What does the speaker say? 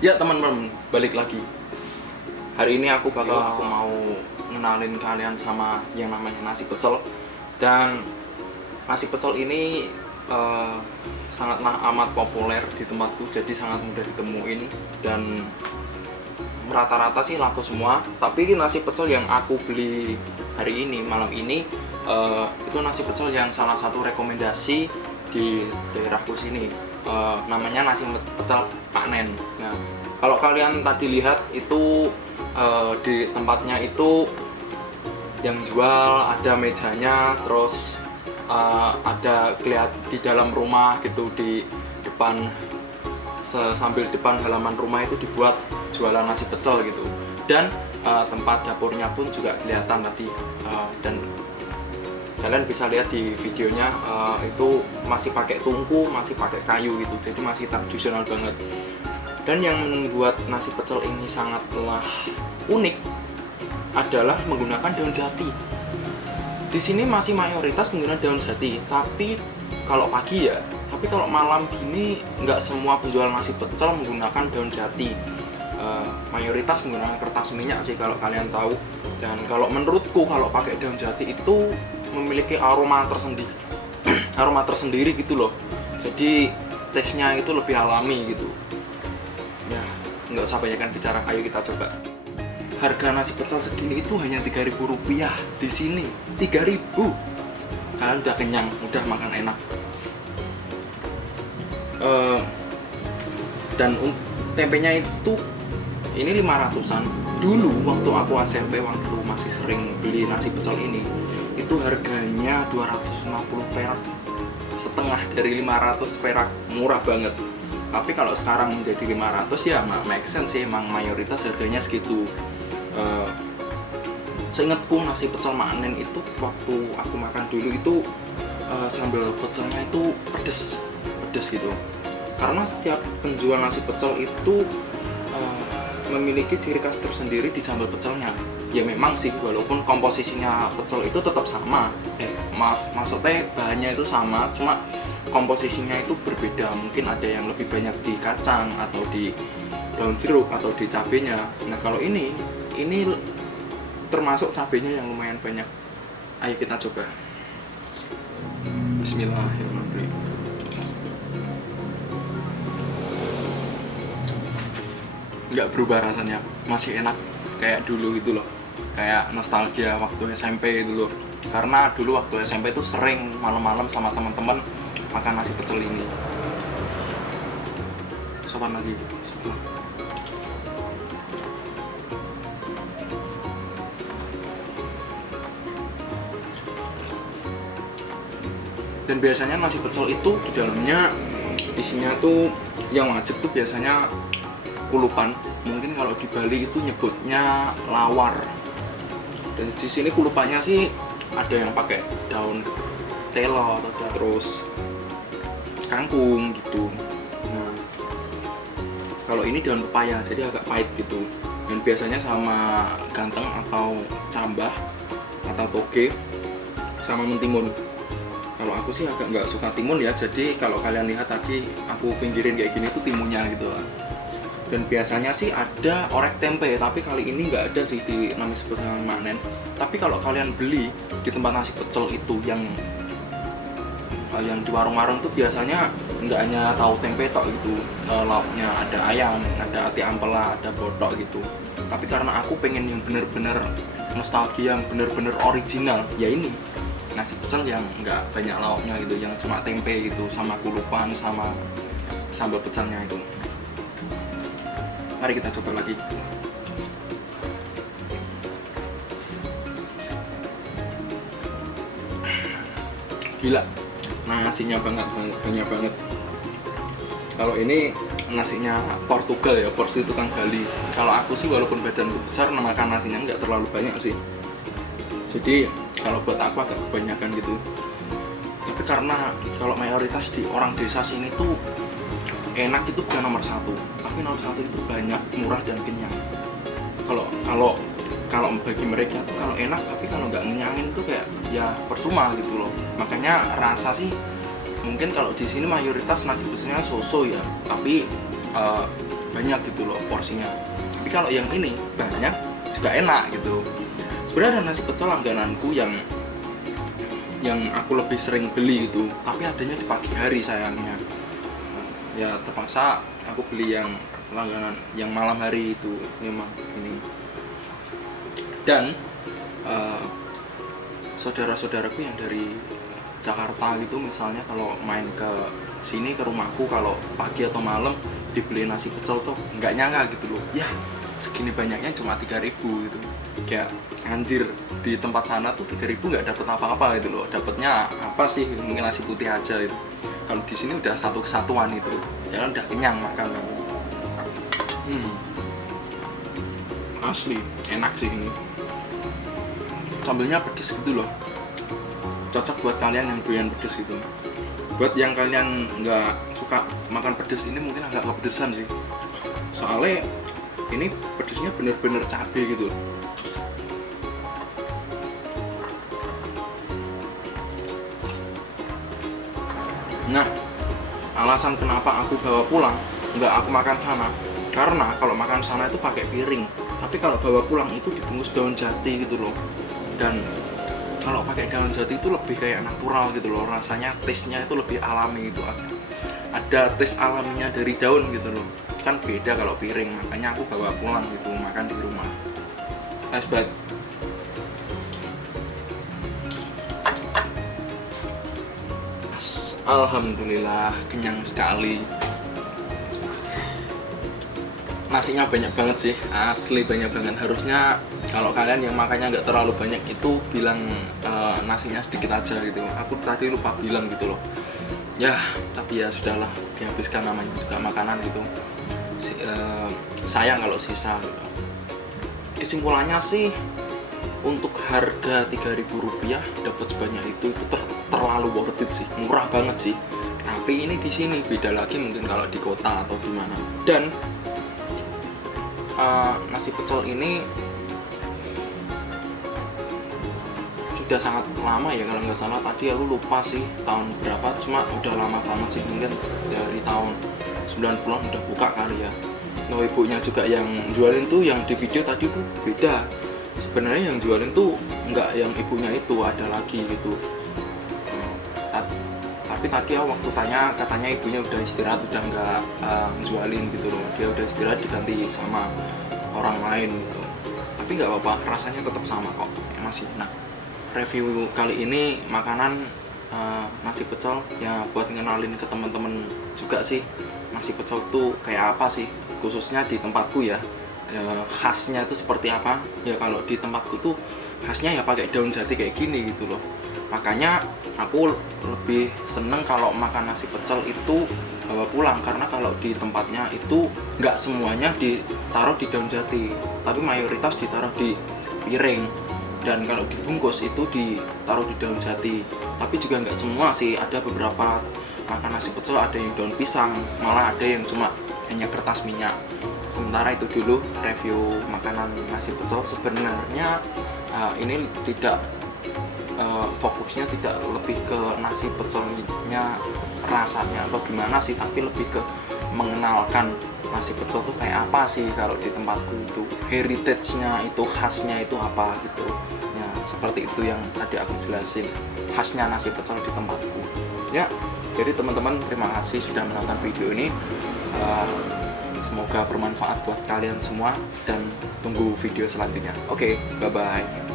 Ya teman-teman, balik lagi. Hari ini aku mau ngenalin kalian sama yang namanya nasi pecel. Dan nasi pecel ini sangatlah amat populer di tempatku, jadi sangat mudah ditemuin dan rata-rata sih laku semua. Tapi nasi pecel yang aku beli hari ini, malam ini, itu nasi pecel yang salah satu rekomendasi di daerahku sini. Namanya nasi pecel Pak Nen. Nah, kalau kalian tadi lihat itu di tempatnya itu yang jual ada mejanya, terus ada kelihat di dalam rumah gitu, di depan sambil depan halaman rumah itu dibuat jualan nasi pecel gitu. Dan tempat dapurnya pun juga kelihatan tadi, dan kalian bisa lihat di videonya, itu masih pakai tungku, masih pakai kayu gitu, jadi masih tradisional banget. Dan yang membuat nasi pecel ini sangatlah unik adalah menggunakan daun jati. Di sini masih mayoritas menggunakan daun jati, tapi kalau pagi ya. Tapi kalau malam gini nggak semua penjual nasi pecel menggunakan daun jati. Mayoritas menggunakan kertas minyak sih kalau kalian tahu. Dan kalau menurutku kalau pakai daun jati itu memiliki aroma tersendiri, aroma tersendiri gitu loh. Jadi teksnya itu lebih alami gitu. Ya, nggak usah banyakkan bicara, ayo kita coba. Harga nasi pecel segini itu hanya Rp3.000 di sini. 3.000. Kalian udah kenyang, udah makan enak. Dan tempenya itu ini 500-an. Dulu waktu aku SMP, waktu masih sering beli nasi pecel ini, itu harganya 250 perak, setengah dari 500 perak, murah banget. Tapi kalau sekarang menjadi 500 ya make sense sih, emang mayoritas harganya segitu. Seingatku nasi pecel Mak Nen itu waktu aku makan dulu itu sambal pecelnya itu pedes gitu. Karena setiap penjual nasi pecel itu memiliki ciri khas tersendiri di sambal pecelnya. Ya memang sih, walaupun komposisinya pecel itu tetap sama, maksudnya bahannya itu sama, cuma komposisinya itu berbeda. Mungkin ada yang lebih banyak di kacang atau di daun jeruk atau di cabenya. Nah kalau ini termasuk cabenya yang lumayan banyak. Ayo kita coba. Bismillahirrahmanirrahim. Nggak berubah rasanya, masih enak kayak dulu gitu loh. Kayak nostalgia waktu SMP dulu. Karena dulu waktu SMP itu sering malam-malam sama teman-teman makan nasi pecel ini. Sopan lagi. Dan biasanya nasi pecel itu di dalamnya isinya tuh yang wajib tuh biasanya kulupan. Mungkin kalau di Bali itu nyebutnya lawar. Dan di sini kulupannya sih ada yang pakai daun telo atau terus kangkung gitu. Nah, kalau ini daun pepaya, jadi agak pahit gitu. Dan biasanya sama ganteng atau cambah atau toge sama mentimun. Kalau aku sih agak nggak suka timun ya, jadi kalau kalian lihat tadi aku pinggirin kayak gini tuh timunnya gitu. Dan biasanya sih ada orek tempe, tapi kali ini nggak ada sih di nasi pecel Mak Nen. Tapi kalau kalian beli di tempat nasi pecel itu yang di warung-warung tuh biasanya nggak hanya tahu tempe tok gitu, lauknya ada ayam, ada ati ampela, ada botok gitu. Tapi karena aku pengen yang bener-bener nostalgia, yang bener-bener original, ya ini nasi pecel yang nggak banyak lauknya gitu, yang cuma tempe gitu sama kulupan sama sambal pecelnya itu. Mari kita coba lagi. Gila, nasinya banyak banget. Kalau ini nasinya Portugal ya, porsi tukang gali. Kalau aku sih walaupun badanku besar, makan nasinya nggak terlalu banyak sih. Jadi kalau buat aku agak kebanyakan gitu. Tapi karena kalau mayoritas di orang desa sini tuh enak itu bukan nomor satu, tapi nomor satu itu banyak, murah dan kenyang. Kalau bagi mereka tuh kalau enak, tapi kalau nggak ngenyangin tuh kayak ya percuma gitu loh. Makanya rasa sih mungkin kalau di sini mayoritas nasi pecelnya so-so ya, tapi banyak gitu loh porsinya. Tapi kalau yang ini banyak juga enak gitu. Sebenarnya ada nasi pecel langgananku yang aku lebih sering beli itu, tapi adanya di pagi hari sayangnya. Ya terpaksa aku beli yang langganan yang malam hari itu memang ini. Dan saudara-saudaraku yang dari Jakarta gitu misalnya kalau main ke sini ke rumahku kalau pagi atau malam dibeli nasi pecel tuh nggak nyangka gitu loh, ya segini banyaknya cuma 3.000 gitu. Kayak anjir, di tempat sana tuh 3.000 nggak dapet apa-apa gitu loh, dapetnya apa sih, mungkin nasi putih aja gitu. Kalau di sini udah satu kesatuan itu ya udah kenyang makan. Asli enak sih ini, sambelnya pedes gitu loh, cocok buat kalian yang doyan pedes gitu. Buat yang kalian nggak suka makan pedes ini mungkin agak kepedesan sih, soalnya ini pedesnya bener-bener cabai gitu. Nah, alasan kenapa aku bawa pulang nggak aku makan sana, karena kalau makan sana itu pakai piring, tapi kalau bawa pulang itu dibungkus daun jati gitu loh. Dan kalau pakai daun jati itu lebih kayak natural gitu loh, rasanya taste-nya itu lebih alami gitu, ada taste alaminya dari daun gitu loh, kan beda kalau piring. Makanya aku bawa pulang gitu, makan di rumah. Nice banget. Alhamdulillah kenyang sekali. Nasinya banyak banget sih, asli banyak banget. Harusnya kalau kalian yang makannya nggak terlalu banyak itu bilang nasinya sedikit aja gitu. Aku tadi lupa bilang gitu loh. Ya, tapi ya sudahlah, dihabiskan, namanya juga makanan gitu. Sayang kalau sisa gitu. Kesimpulannya sih, untuk harga Rp3.000 dapat sebanyak itu terlalu worth it sih, murah banget sih. Tapi ini di sini beda lagi mungkin kalau di kota atau di mana. Dan nasi pecel ini sudah sangat lama ya, kalau nggak salah tadi aku lupa sih tahun berapa, cuma udah lama banget sih, mungkin dari tahun 90-an udah buka kali ya. Nah, ibunya juga yang jualin tuh yang di video tadi tuh beda. Sebenarnya yang jualin tuh nggak yang ibunya itu, ada lagi gitu. Tapi tadi ya waktu tanya katanya ibunya udah istirahat, udah nggak jualin gitu loh, dia udah istirahat diganti sama orang lain gitu. Tapi nggak apa-apa, rasanya tetap sama kok, masih enak. Review kali ini makanan nasi pecel ya buat ngenalin ke teman-teman juga sih, nasi pecel tuh kayak apa sih, khususnya di tempatku ya. Khasnya itu seperti apa ya, kalau di tempatku tuh khasnya ya pakai daun jati kayak gini gitu loh. Makanya aku lebih seneng kalau makan nasi pecel itu bawa pulang, karena kalau di tempatnya itu nggak semuanya ditaruh di daun jati, tapi mayoritas ditaruh di piring. Dan kalau dibungkus itu ditaruh di daun jati, tapi juga nggak semua sih, ada beberapa makan nasi pecel ada yang daun pisang, malah ada yang cuma hanya kertas minyak. Sementara itu dulu review makanan nasi pecel. Sebenarnya ini tidak fokusnya tidak lebih ke nasi pecelnya rasanya atau gimana sih, tapi lebih ke mengenalkan nasi pecel tuh kayak apa sih kalau di tempatku, itu heritage-nya, itu khasnya itu apa gitu ya. Seperti itu yang tadi aku jelasin, khasnya nasi pecel di tempatku ya. Jadi teman-teman, terima kasih sudah menonton video ini. Semoga bermanfaat buat kalian semua dan tunggu video selanjutnya. Oke, bye-bye.